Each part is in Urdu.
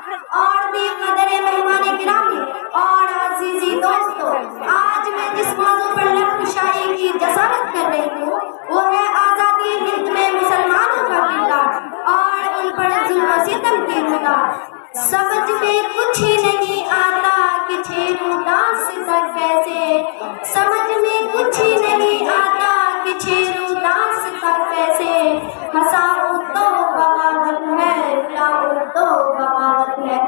اور بھی قدر مہمان گرامی اور عزیزی دوستو، آج میں جس موضوع پر لفظ شاعری کی جسارت کر رہی ہوں وہ ہے آزادی ہند میں مسلمانوں کا کردار اور ان پر ظلم و ستم کی مدار۔ سمجھ میں کچھ ہی نہیں آتا کہ چھیڑوں داستاں کیسے، سمجھ میں کچھ ہی نہیں آتا کہ چھیڑوں داستاں کیسے، ہنساؤں تو بغاوت ہے، رلاؤں تو بغاوت ہے۔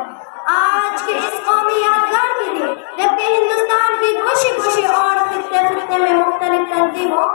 آج کے اس قومی یادگار کے دن جبکہ ہندوستان کی گوشے گوشے اور خطے خطے میں مختلف تنظیموں،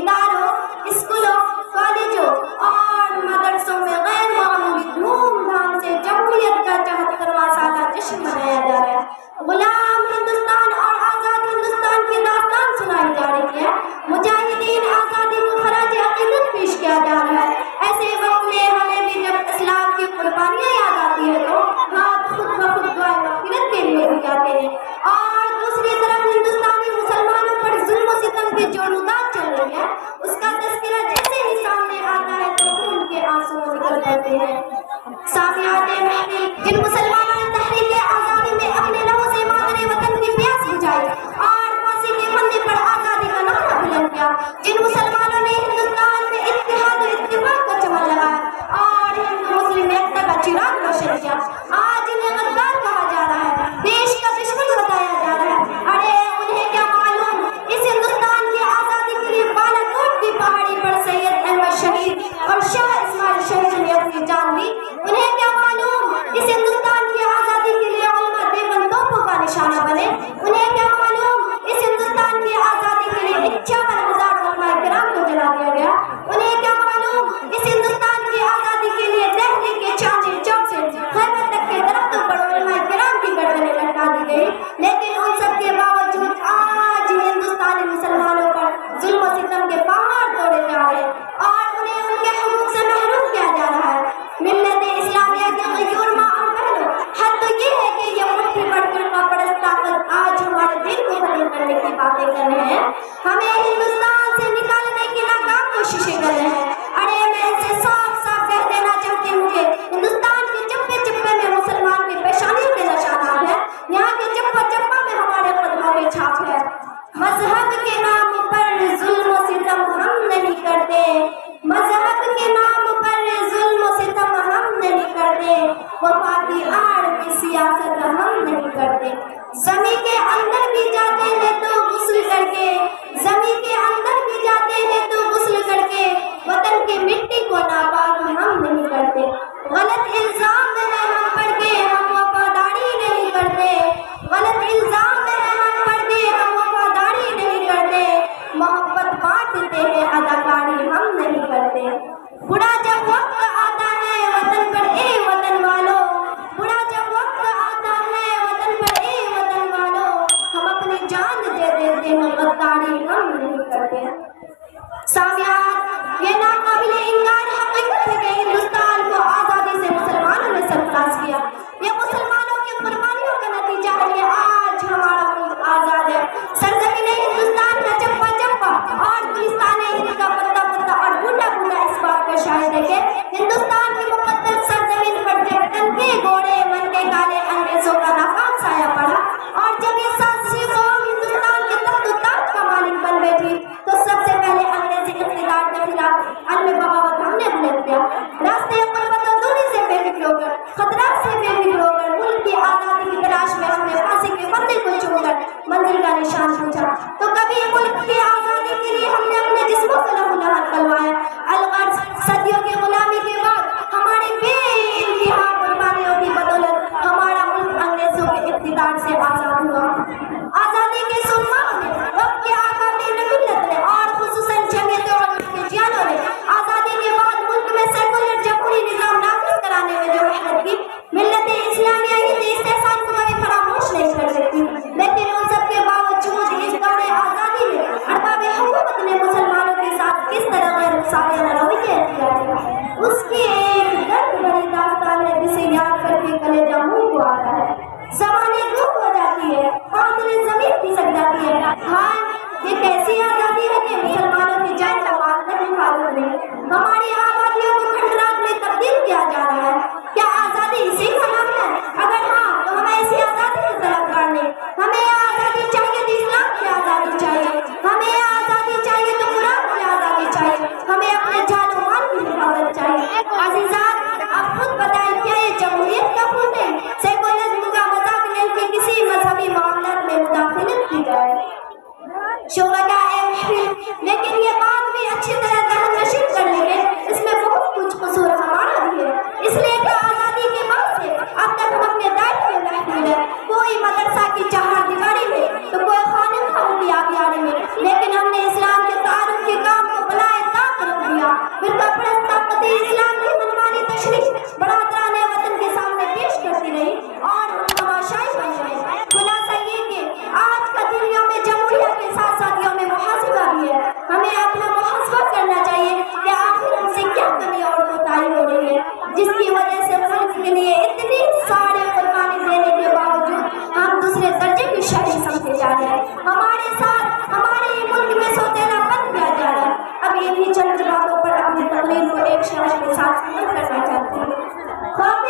اداروں، اسکولوں، کالجوں اور مدرسوں میں غیر معمولی دھوم دھام سے جمہوریت کا 74واں سالہ جشن منایا جا رہا ہے، غلام ہندوستان اور آزاد ہندوستان کی داستان سنائی جا رہی ہے، مجاہدین آزادی کو خراج عقیدت پیش کیا جا رہا ہے۔ ایسے وقت میں ہمیں بھی جب اسلام کی قربانیاں یاد آتی ہے تو ہاتھ خود بخود دعائیں مغفرت کے لیے اٹھ جاتے ہیں، اور دوسری طرف ہندوستانی مسلمانوں پر ظلم و ستم کی جو رودات چل رہی ہے اس کا تذکرہ جیسے ہی سامنے آتا ہے تو ان کے آنسو نکل پڑتے ہیں۔ سامعین محفل، جن مسلمانوں نے تحریک آزادی میں اپنے لہو سے مادر وطن کی پیاس بجھائی اور پھانسی کے پھندے پر آزادی کا نعرہ بلند کیا، جن مسلمانوں نے ہندوستان میں اتحاد و اتفاق کا چمن لگایا اور ہندو مسلم ایکتا کا چراغ روشن کیا، آج انہیں غدار کہا جا رہا ہے، دیش کا دشمن بتایا جا رہا ہے۔ ارے انہیں کیا معلوم اس ہندوستان کی آزادی کے لیے بالا کوٹ کی پہاڑی پر سید احمد شہید اور شاہ اسماعیل شہید نے اپنی جان دی، انہیں کیا معلوم اس ہندوستان کی آزادی کے لیے علماء دیوبند توپوں کا نشانہ بنے، انہیں کیا معلوم اس ہندوستان کی آزادی کے لیے 51,000 علماء کرام کو جلا دیا گیا، انہیں کیا معلوم اس ہندوستان کی آزادی کے لیے دہلی کے چاندنی چوک سے خیبر تک کے درختوں پر علماء کرام کی گردنیں لٹکا دی گئی، لیکن ان سب کے باوجود آج ہندوستانی مسلمانوں پر ظلم و ستم کے پہاڑ توڑے جا رہے ہیں اور انہیں ان کے حقوق سے محروم کیا جا رہا ہے۔ ملت اسلامیہ کے غیور ماں اور بہنوں، حد تو یہ ہے کہ یہ مٹھی بڑھ فرقہ پرست طاقت آج ہمارے دین کو ختم کرنے کی باتیں کر رہے ہیں، ہمیں ہندوستان سے نکالنے کی ناکام کوششیں کر رہے ہیں۔ ارے میں ان سے صاف صاف کہہ دینا چاہتی ہوں کہ ہندوستان کے چپے چپے میں مسلمان کی پیشانیوں کے نشانات ہیں، یہاں کے چپا چپا میں ہمارے قدموں کے چھاپ ہے۔ مذہب کے نام پر ظلم و ستم ہم نہیں کرتے، مذہب کے نام پر ظلم و ستم ہم نہیں کرتے، وفا کی آڑ میں سیاست ہم نہیں کرتے۔ زمین کے اندر بھی جاتے ہیں تو غسل کر کے، زمین کے اندر بھی جاتے ہیں تو غسل کر کے، وطن کی مٹی کو ناپاک ہم نہیں کرتے۔ غلط الزام ہے ہم پر کے ہم وفاداری نہیں کرتے، غلط الزام ہے ہم پر کے ہم وفاداری نہیں کرتے، محبت بانٹتے ہیں اداکاری ہم نہیں کرتے۔ بڑا جب وقت آتا ہے وطن پر اے وطن والوں، بڑا جب وقت آتا ہے وطن پر اے وطن والوں، ہم اپنی جان دے دیتے ہیں غداری ہم نہیں کرتے۔ سامعین، یہ ناقابل انکار حقیقت ہے کہ ہندوستان کو آزادی سے مسلمانوں جس کی وجہ سے ملک کے لیے اتنی سارے قربانی دینے کے باوجود ہم دوسرے درجے کی شہری سمجھے جا رہے ہیں. ہمارے ساتھ ہمارے ملک میں سوتیلا بن کیا جا رہا ہے. اب انہی چند باتوں پر اپنی تقریر کو ایک شعر کے ساتھ ختم کرنا چاہتے ہیں. خواب